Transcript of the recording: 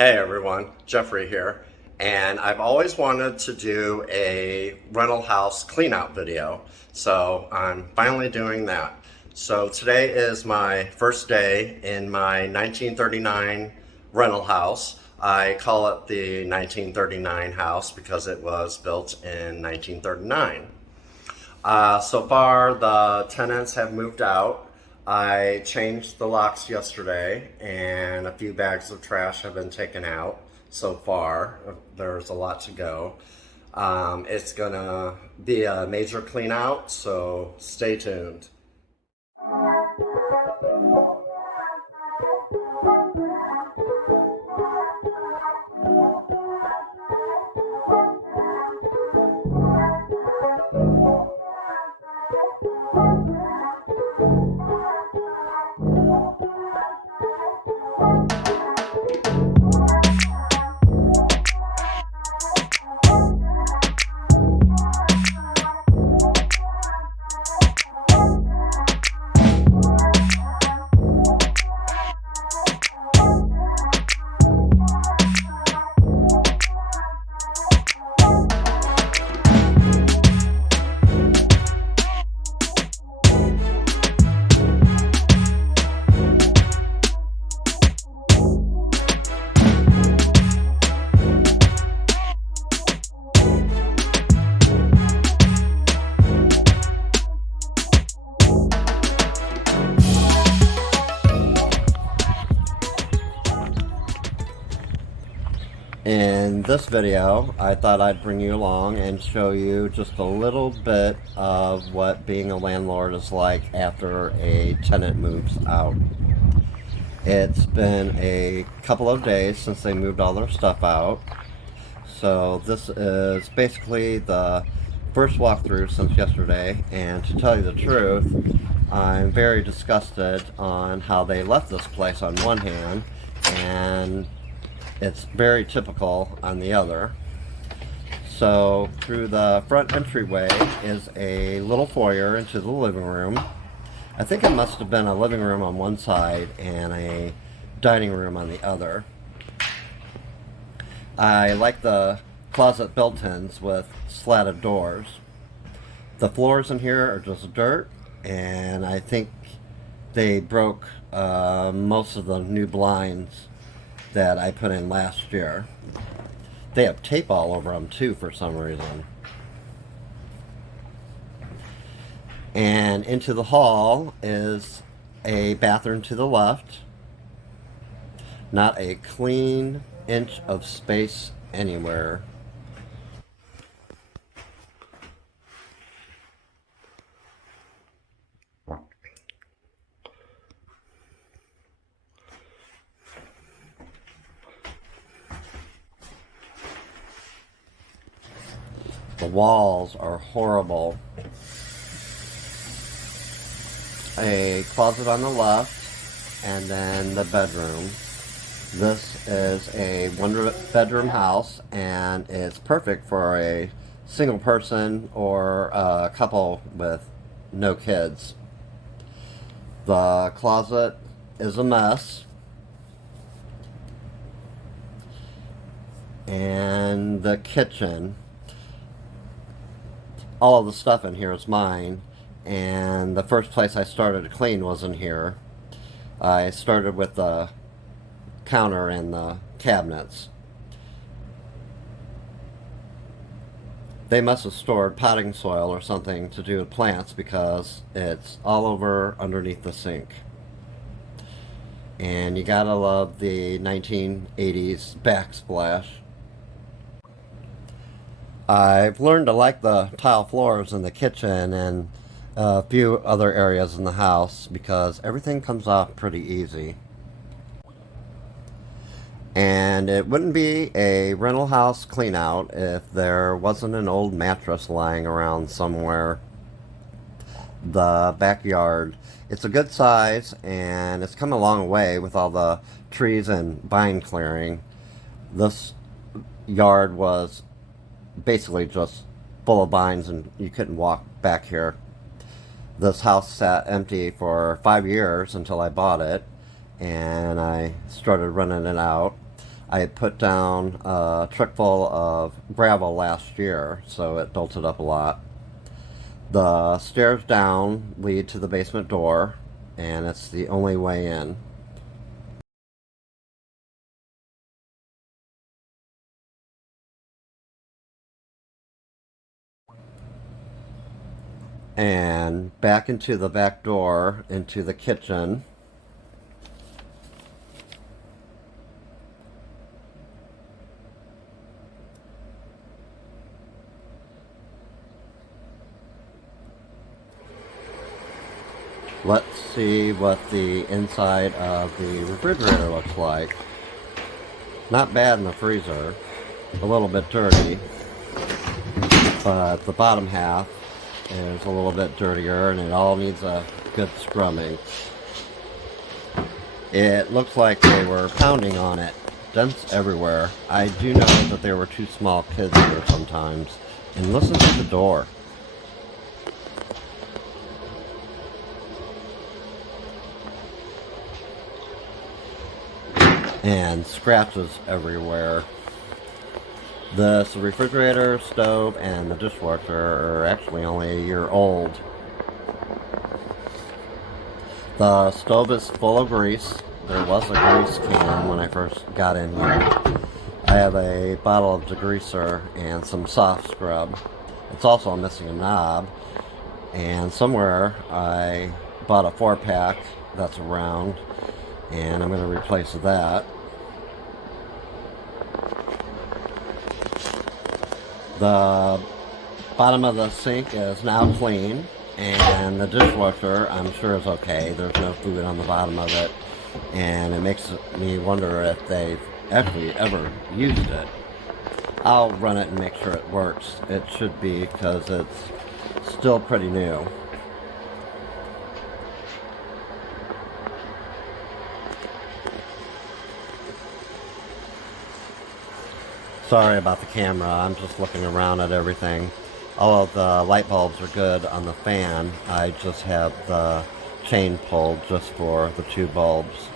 Hey everyone, Jeffrey here, and I've always wanted to do a rental house clean out video, so I'm finally doing that. So today is my first day in my 1939 rental house. I call it the 1939 house because it was built in 1939. So far, the tenants have moved out. I changed the locks yesterday, and a few bags of trash have been taken out so far. There's a lot to go. It's gonna be a major clean out, so stay tuned. In this video, I thought I'd bring you along and show you just a little bit of what being a landlord is like after a tenant moves out. It's been a couple of days since they moved all their stuff out, so this is basically the first walkthrough since yesterday, and to tell you the truth, I'm very disgusted on how they left this place on one hand, and it's very typical on the other. So through the front entryway is a little foyer into the living room. I think it must have been a living room on one side and a dining room on the other. I like the closet built-ins with slatted doors. The floors in here are just dirt, and I think they broke most of the new blinds that I put in last year. They have tape all over them too for some reason. And into the hall is a bathroom to the left. Not a clean inch of space anywhere. The walls are horrible. A closet on the left, and then the bedroom. This is a one-bedroom house, and it's perfect for a single person or a couple with no kids. The closet is a mess. And the kitchen, all of the stuff in here is mine, and the first place I started to clean was in here. I started with the counter and the cabinets. They must have stored potting soil or something to do with plants because it's all over underneath the sink. And you gotta love the 1980s backsplash. I've learned to like the tile floors in the kitchen and a few other areas in the house because everything comes off pretty easy. And it wouldn't be a rental house clean out if there wasn't an old mattress lying around somewhere. The backyard, it's a good size and it's come a long way with all the trees and vine clearing. This yard was basically just full of vines and you couldn't walk back here. This house sat empty for 5 years until I bought it, and I started renting it out. I had put down a truck full of gravel last year, so it built it up a lot. The stairs down lead to the basement door, and it's the only way in. And back into the back door into the kitchen. Let's see what the inside of the refrigerator looks like. Not bad in the freezer. A little bit dirty, but the bottom half is a little bit dirtier, and it all needs a good scrubbing. It looks like they were pounding on it. Dents everywhere. I do know that there were two small kids here sometimes. And listen to the door. And scratches everywhere. The refrigerator, stove, and the dishwasher are actually only a year old. The stove is full of grease. There was a grease can when I first got in here. I have a bottle of degreaser and some soft scrub. It's also missing a knob. And somewhere I bought a 4-pack that's round, and I'm going to replace that. The bottom of the sink is now clean, and the dishwasher I'm sure is okay. There's no food on the bottom of it, and it makes me wonder if they've actually ever used it. I'll run it and make sure it works. It should be, because it's still pretty new. Sorry about the camera, I'm just looking around at everything. All of the light bulbs are good on the fan. I just have the chain pulled just for the two bulbs.